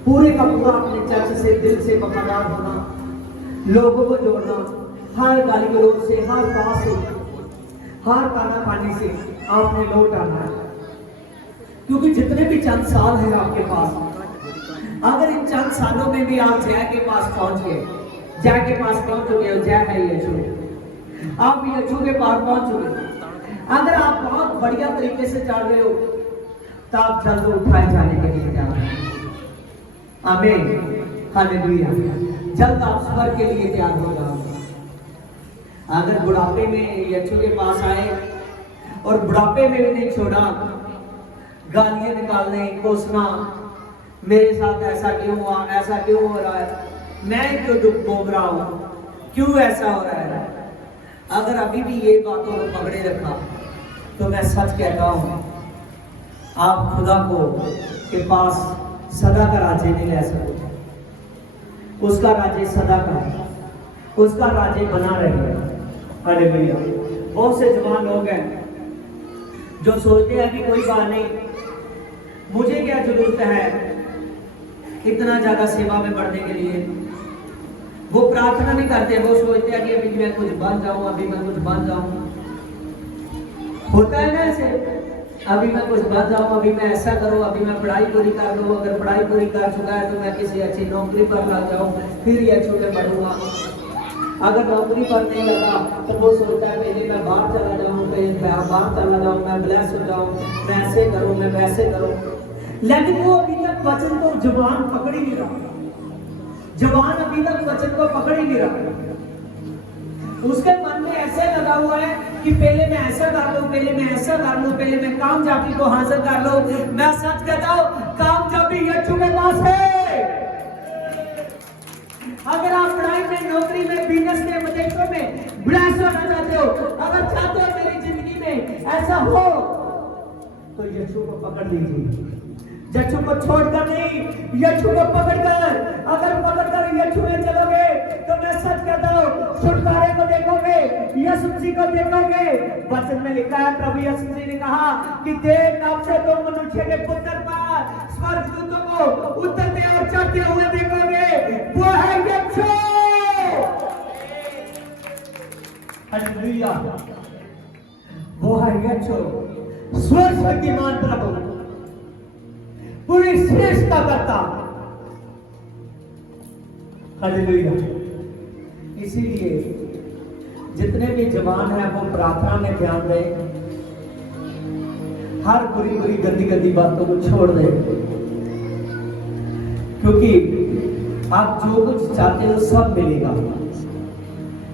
पूरे का पूरा अपने चर्च से दिल से वफादार होना, लोगों को जोड़ना, हर गाली गलौज से, हर बात से, हर ताना पानी से आपने लौट आना है। क्योंकि जितने भी चंद साल हैं आपके पास, अगर इन चंद सालों में भी आप जय के पास पहुंच गए, जय के पास पहुंच चुके हो, जय है यीशु, आप यीशु के पास पहुंच चुके, अगर आप बहुत बढ़िया तरीके से चल रहे हो तो आप जल्द उठाए जाने के लिए तैयार हैं। आमीन हालेलुया। जल्द आप स्वर्ग के लिए तैयार हो जाओगे। अगर बुढ़ापे में यीशु के पास आए और बुढ़ापे में भी नहीं छोड़ा, गालियां निकालने, कोसना, मेरे साथ ऐसा क्यों हुआ, ऐसा क्यों हो रहा है, मैं क्यों दुख भोग रहा हूं, क्यों ऐसा हो रहा है, अगर अभी भी ये बातों को पकड़े रखा तो मैं सच कहता हूं आप खुदा को के पास सदा का राज्य नहीं ले सकते। उसका राज्य सदा का है, उसका राज्य बना रहेगा। हालेलुया। बहुत से जवान लोग हैं जो सोचते हैं कि कोई बात नहीं, मुझे क्या जरूरत है इतना ज्यादा सेवा में बढ़ने के लिए। वो प्रार्थना नहीं करते, वो सोचते हैं कि अभी मैं कुछ बन जाऊं, अभी मैं कुछ बन जाऊं। होता है ना ऐसे, अभी मैं कुछ बन जाऊं, अभी मैं ऐसा करूं, अभी मैं पढ़ाई पूरी कर लूं, अगर पढ़ाई पूरी कर चुका है तो मैं किसी अच्छी नौकरी पर लग जाऊं, फिर ये छोटे बढ़ूंगा। अगर नौकरी पर नहीं लगा तो वो सोचता है पहले मैं बाहर चला जाऊं, पहले बाहर चला जाऊं, मैं ब्लेस हो जाऊं, मैं ऐसे करूं, मैं वैसे करूं। लेकिन वो अभी तक वचन को जुबान पकड़ ही नहीं रहा, जवान अभी तक वचन को पकड़ ही नहीं रहा। उसके मन में ऐसे लगा हुआ है कि पहले मैं ऐसा कर लूं, पहले मैं ऐसा कर लूं, पहले मैं कामयाबी को हासिल कर लूं। मैं सच कहता हूं, कामयाबी यीशु के पास है। अगर आप पढ़ाई में, नौकरी में, बिजनेस में, विदेशों में ब्लेस होना चाहते हो, अगर चाहते हो मेरी जिंदगी में ऐसा हो, तो यीशु को पकड़ लीजिए। यीशु को छोड़कर नहीं, यीशु को पकड़कर, अगर पकड़कर यीशु में चलोगे तो मैं सच कहता हूं छुटकारे को देखोगे, यीशु मसीह को देखोगे। वचन में लिखा है, प्रभु यीशु मसीह ने कहा कि देव नाम से तुम मनुष्य के पुत्र पर स्वर्गदूतों को उतरते और चढ़ते हुए देखोगे। वो है यीशु। हालेलुया। वो है यीशु, सर्वशक्तिमान प्रभु, पूरी श्रेष्ठता करता। हालेलुया। इसीलिए जितने भी जवान हैं वो प्रार्थना में ध्यान दें, हर बुरी बुरी गंदी गंदी बातों को छोड़ दें, क्योंकि आप जो कुछ चाहते हो सब मिलेगा,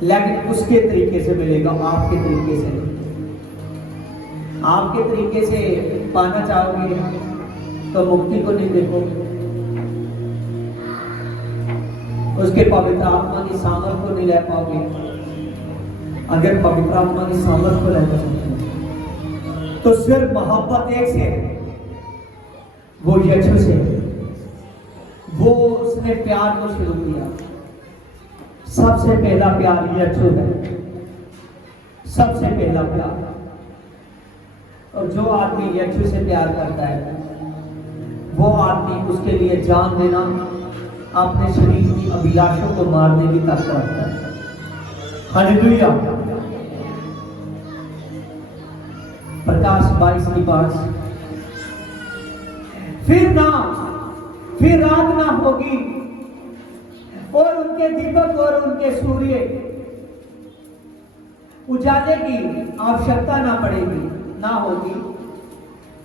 लेकिन उसके तरीके से मिलेगा, आपके तरीके से नहीं। आपके तरीके से पाना चाहोगे तो मुक्ति को नहीं देखोगे, उसके पवित्र आत्मा की सामर्थ को नहीं ले पाओगे। अगर पवित्र आत्मा की सामर्थ को लेना चाहते हैं तो सिर्फ मोहब्बत एक से है, वो यीशु से। वो उसने प्यार को शुरू किया। सबसे पहला प्यार यीशु है, सबसे पहला प्यार। और जो आदमी यीशु से प्यार करता है वो आदमी उसके लिए जान देना, अपने शरीर की अभिलाषों को मारने की तक रखता है। हालेलुया। प्रकाश 22 की 5। फिर रात ना होगी और उनके दीपक और उनके सूर्य उजाले की आवश्यकता ना होगी,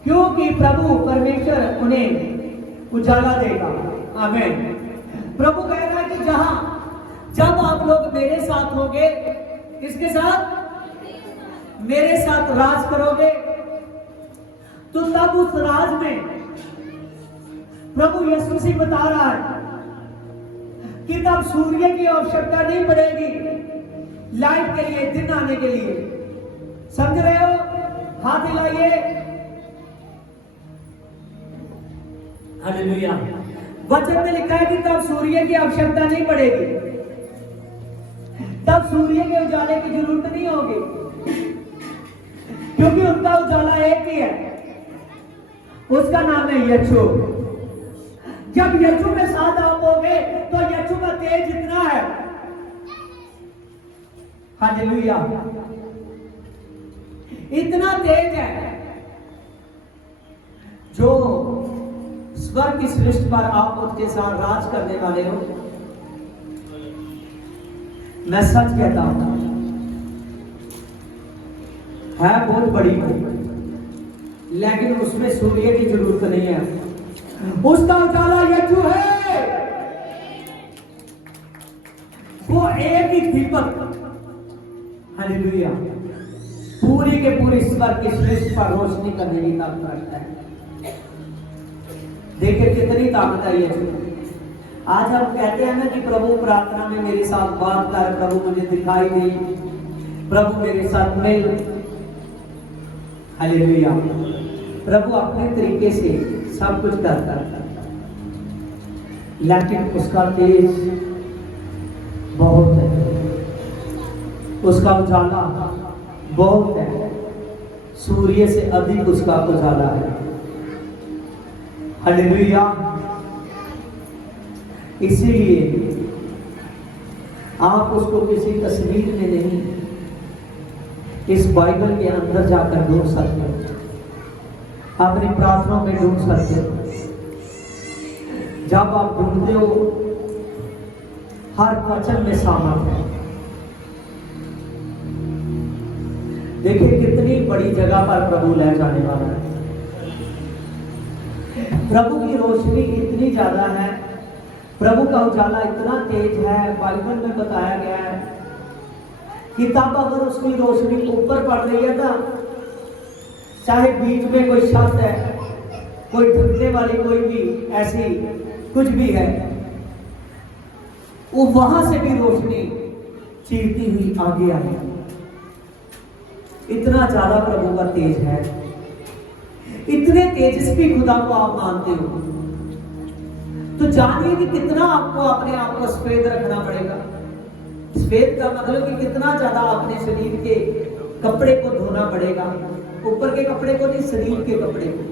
क्योंकि प्रभु परमेश्वर उन्हें उजाला देगा। आमीन। प्रभु कह रहा है कि जब आप लोग मेरे साथ होगे, किसके साथ? मेरे साथ राज करोगे, तो तब उस राज में प्रभु यीशु मसीह बता रहा है कि तब सूर्य की आवश्यकता नहीं पड़ेगी लाइट के लिए, दिन आने के लिए। समझ रहे हो? हाथ हिलाइए। हालेलुया। वचन में लिखा है कि तब सूर्य की आवश्यकता नहीं पड़ेगी, तब सूर्य के उजाले की जरूरत नहीं होगी, क्योंकि उनका उजाला एक ही है, उसका नाम है यीशु। जब यीशु के साथ आप होगे तो यीशु का तेज इतना है, हालेलुया, इतना तेज है, जो स्वर्ग की सृष्टि पर आप उसके साथ राज करने वाले हो। मैं सच कहता हूं, है बहुत बड़ी हो, लेकिन उसमें सूर्य की जरूरत नहीं है, उसका उजाला यीशु है। वो एक ही दीपक, हालेलुया, पूरी के पूरी स्वर्ग की सृष्टि पर रोशनी करने की ताकत रखता है। देखिए कितनी ताकत है यीशु। आज हम कहते हैं ना कि प्रभु प्रार्थना में मेरे साथ बात कर, प्रभु मुझे दिखाई दे, प्रभु मेरे साथ मिल। हालेलुया। प्रभु अपने तरीके से सब कुछ करता है, लेकिन उसका तेज बहुत है, उसका उजाला बहुत है, सूर्य से अधिक उसका उजाला है। हालेलुया। इसीलिए आप उसको किसी तस्वीर में नहीं, इस बाइबल के अंदर जाकर ढूंढ सकते हो, अपनी प्रार्थना में ढूंढ सकते हो। जब आप ढूंढते हो, हर वचन में सामर्थ है। देखिए कितनी बड़ी जगह पर प्रभु ले जाने वाला है। प्रभु की रोशनी इतनी ज्यादा है, प्रभु का उजाला इतना तेज है, बाइबल में बताया गया है कि तब अगर उसकी रोशनी ऊपर पड़ रही है ना, चाहे बीच में कोई शब्द है, कोई ढकने वाली कोई भी ऐसी कुछ भी है, वो वहां से भी रोशनी चीरती हुई आगे आएगी। इतना ज्यादा प्रभु का तेज है। इतने तेजस्वी खुदा को आप मानते हो तो जानिए कि कितना आपको अपने आप को सफेद रखना पड़ेगा। सफेद का मतलब कि कितना ज्यादा अपने शरीर के कपड़े को धोना पड़ेगा, ऊपर के कपड़े को नहीं, शरीर के कपड़े को।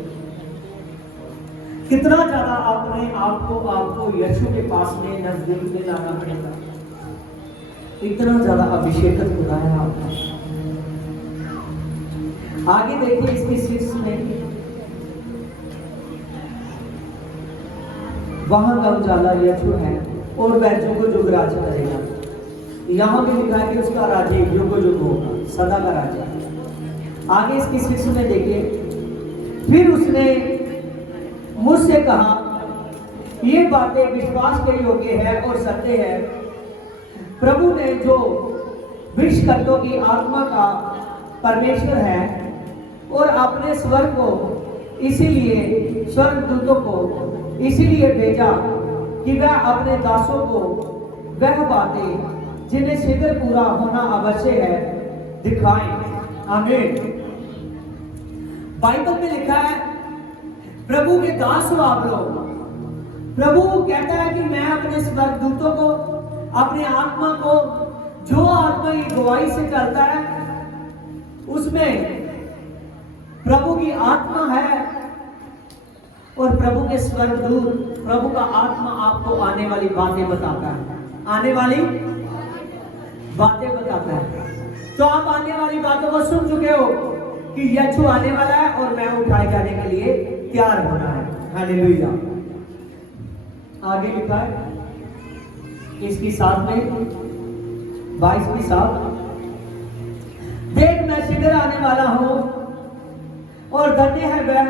कितना ज्यादा अपने आपको यीशु के पास में नजदीक में लाना पड़ेगा, इतना ज्यादा अभिषेकत खुदा है आपका। आगे देखिए इसकी 6 में, वहां का उजाला यीशु है और वह जुग जुग राज करेगा। यहां भी लिखा है कि उसका राज्य युग युग होगा, सदा का राज्य। आगे इसकी 6 में देखिए, फिर उसने मुझसे कहा, ये बातें विश्वास के योग्य है और सत्य है। प्रभु ने जो विश्वकर्ताओं की आत्मा का परमेश्वर है और अपने स्वर्ग को इसीलिए स्वर्गदूतों को इसीलिए भेजा कि वह अपने दासों को वह बातें जिन्हें शीघ्र पूरा होना आवश्यक है दिखाएं। आमीन। बाइबल में लिखा है, प्रभु के दास हो आप लोग। प्रभु कहता है कि मैं अपने स्वर्गदूतों को, अपने आत्मा को, जो आत्मा की गवाही से चलता है उसमें प्रभु की आत्मा है और प्रभु के स्वर्गदूत, प्रभु का आत्मा आपको आने वाली बातें बताता है, आने वाली बातें बताता है। तो आप आने वाली बातों को सुन चुके हो कि यीशु आने वाला है और मैं उठाए जाने के लिए तैयार होना है। हालेलुया। आगे लिखा है इसकी 7 में 22 की 7, देख मैं शीघ्र आने वाला हूं और धन्य है वह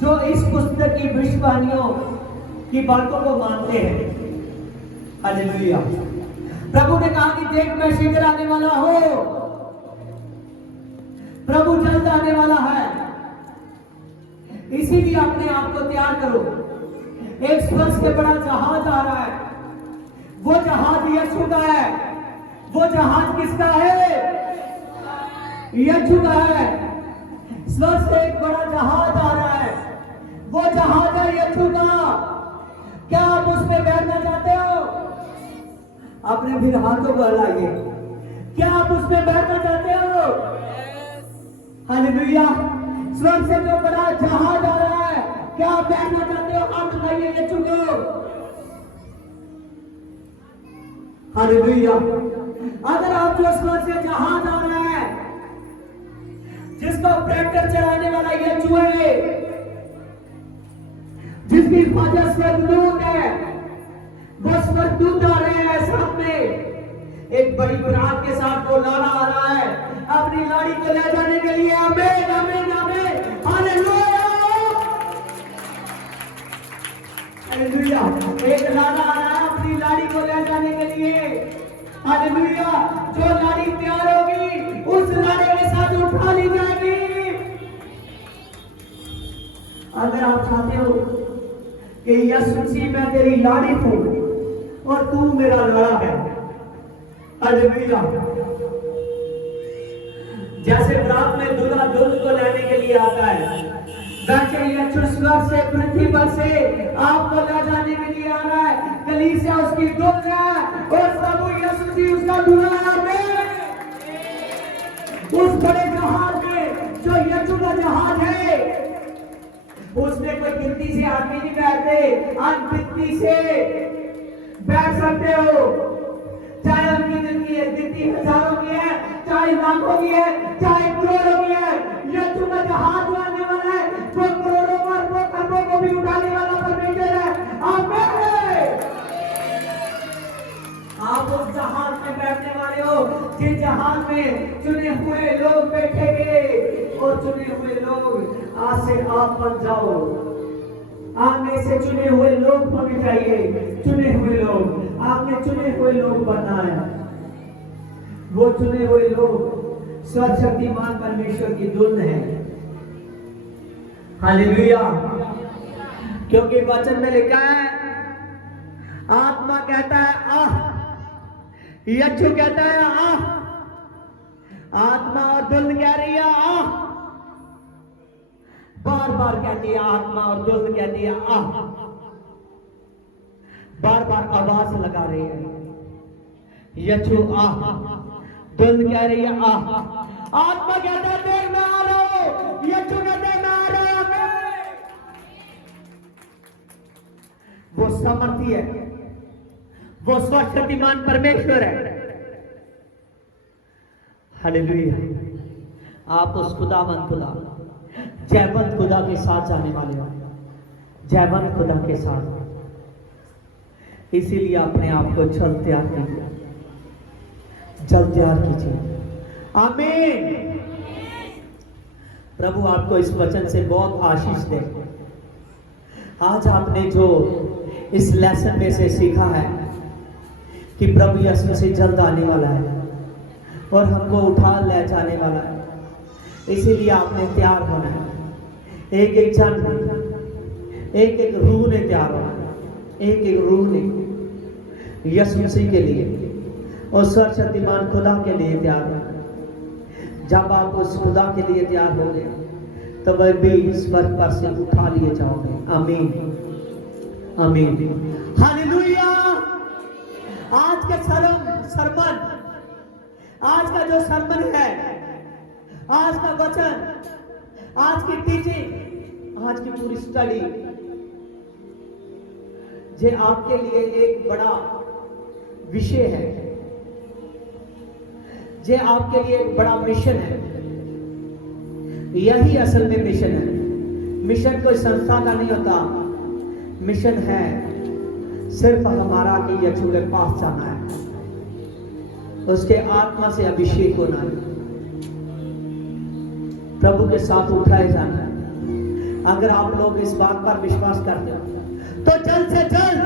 जो इस पुस्तक की भविष्यवाणियों की बातों को मानते हैं। हालेलुया। प्रभु ने कहा कि देख मैं शीघ्र आने वाला हूं, प्रभु जल्द आने वाला है, इसीलिए अपने आप को तैयार करो। एक स्वर्ग से बड़ा जहाज आ रहा है, वो जहाज यीशु का है। वो जहाज किसका है? यीशु का है। स्वर्ग से एक बड़ा जहाज आ रहा है, वो जहाज है यीशु का। क्या आप उसमें बैठना चाहते हो? अपने फिर हाथों को हिलाइए। क्या आप उसमें बैठना चाहते हो? हालेलुया। स्वर्ग से जो बड़ा जहाज आ रहा है, क्या आप बैठना चाहते हो? हाथ उठाइए यीशु को। हालेलुया। अगर आप जो स्वर्ग से जहाज आ रहा है, जिसको ट्रैक्टर चलाने वाला यीशु है, जिसकी हिफाजत स्वर्गदूत है, वो स्वर्गदूत आ रहे हैं सामने। एक बड़ी बरात के साथ वो लाड़ा आ रहा है अपनी लाड़ी को ले जाने के लिए। आमीन आमीन आमीन। Hallelujah hallelujah. एक लाड़ा आ रहा है अपनी लाड़ी को ले जाने के लिए। हालेलुया। जो लाड़ी तैयार होगी उस लाड़े के साथ उठा ली जाएगी। अगर आप चाहते हो कि यीशु मसीह मैं तेरी लाड़ी हूं और तू मेरा लाड़ा है, हालेलुया। जैसे रात में दूल्हा दुल्हन को लेने के लिए आता है, वैसे यीशु स्वर्ग से पृथ्वी पर से आपको ले जाने के लिए आ रहा है। कलीसिया उसकी दुल्हन है और प्रभु यीशु मसीह उसका दूल्हा है। उस बड़े जहाज में जो यीशु का जहाज है, उसमें कोई गिनती से आदमी नहीं बैठते, अनगिनती से बैठ सकते हो। चाहे उनकी जिंदगी गिनती हजारों की है, चाहे लाखों की है, चाहे करोड़ों की है। यीशु का जहाज आने वाला है जो करोड़ों अरबों खरबों को भी उठाने वाला परमेश्वर है। आमीन। आप उस जहाज में बैठने वाले हो जिस जहाज में चुने हुए लोग बैठेंगे और चुने हुए लोग आज से आप बन जाओ। आप में से चुने हुए लोग होने चाहिए। चुने हुए लोग, आपने चुने हुए लोग बनना है। वो चुने हुए लोग सर्वशक्तिमान परमेश्वर की दुल्हन है। हालेलुया। क्योंकि वचन में लिखा है, आत्मा कहता है आह, यीशु कहता है आह, आत्मा और दुल्हन कह रही है आह। बार बार कहती है आत्मा और दुल्हन कहती है आह। बार बार आवाज लगा रही है। यीशु आ। दुल्हन कह रही है आ। आत्मा कहता है देख मैं आ रहा हूं। यीशु कहता है मैं आ रहा हूं। वो सामर्थी है, वो सर्वशक्तिमान परमेश्वर है। हालेलुया। आप उस खुदावंत खुदा, जयवंत खुदा के साथ जाने वाले हो, जयवंत खुदा के साथ। इसीलिए अपने आप को जल तैयार कीजिए, जल तैयार कीजिए। आमीन। प्रभु आपको इस वचन से बहुत आशीष दे। आज आपने जो इस लेसन में से सीखा है कि प्रभु यीशु मसीह जल्द आने वाला है और हमको उठा ले जाने वाला है, इसीलिए आपने तैयार होना है। एक एक जन ने, एक एक रूह ने तैयार होना है। एक एक रूह ने यीशु मसीह के लिए और सर्वशक्तिमान खुदा के लिए तैयार होना है। जब आप उस खुदा के लिए तैयार होंगे तो वह भी इस स्वर्ग पर से उठा लिए जाओगे। आमीन, आमीन, हालेलुया। आज का सरमन, आज का जो सरमन है, आज का वचन, आज की टीचिंग, आज की पूरी स्टडी ये आपके लिए एक बड़ा विषय है, ये आपके लिए एक बड़ा मिशन है। यही असल में मिशन है। मिशन कोई संस्था का नहीं होता, मिशन है सिर्फ हमारा कि यीशु के पास जाना है, उसके आत्मा से अभिषेक होना है, प्रभु के साथ उठाए जाना है। अगर आप लोग इस बात पर विश्वास करते हो तो जल्द से जल्द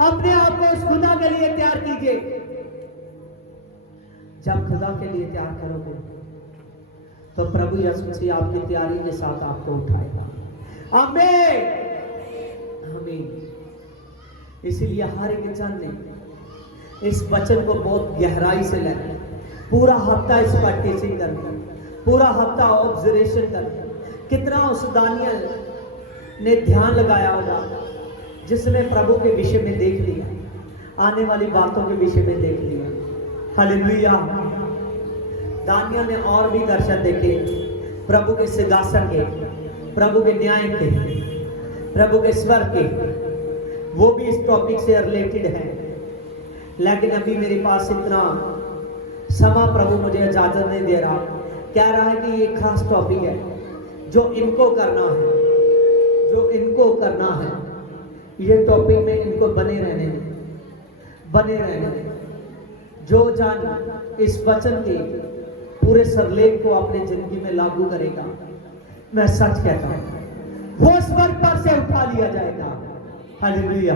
अपने आप को उस खुदा के लिए तैयार कीजिए। जब खुदा के लिए तैयार करोगे तो प्रभु यीशु मसीह आपकी तैयारी के साथ आपको उठाएगा। आमीन, आमीन। इसीलिए हर एक जन ने इस वचन को बहुत गहराई से लेना, पूरा हफ्ता इस पर टीचिंग करना, पूरा हफ्ता ऑब्जर्वेशन करना। कितना उस दानियल ने ध्यान लगाया होगा जिसने प्रभु के विषय में देख लिया, आने वाली बातों के विषय में देख लिया। हालेलुया। दानियल ने और भी दर्शन देखे, प्रभु के सिंहासन के, प्रभु के न्याय के, प्रभु के स्वर के, वो भी इस टॉपिक से रिलेटेड है। लेकिन अभी मेरे पास इतना समा प्रभु मुझे इजाजत नहीं दे रहा। कह रहा है कि ये खास टॉपिक है जो इनको करना है, जो इनको करना है। ये टॉपिक में इनको बने रहने दें, बने रहने दें। जो जान इस वचन के पूरे सरलेख को अपने जिंदगी में लागू करेगा, मैं सच कहता हूं वो स्वर्ग पर से उठा लिया जाएगा। हालेलुया।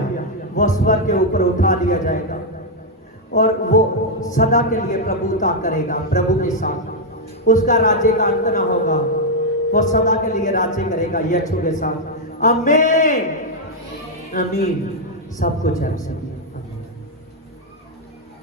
वो स्वर्ग के ऊपर उठा लिया जाएगा और वो सदा के लिए प्रभुता करेगा प्रभु के साथ। उसका राज्य का अंत ना होगा, वो सदा के लिए राज्य करेगा यीशु के साथ। आमीन, आमीन। सब कुछ है।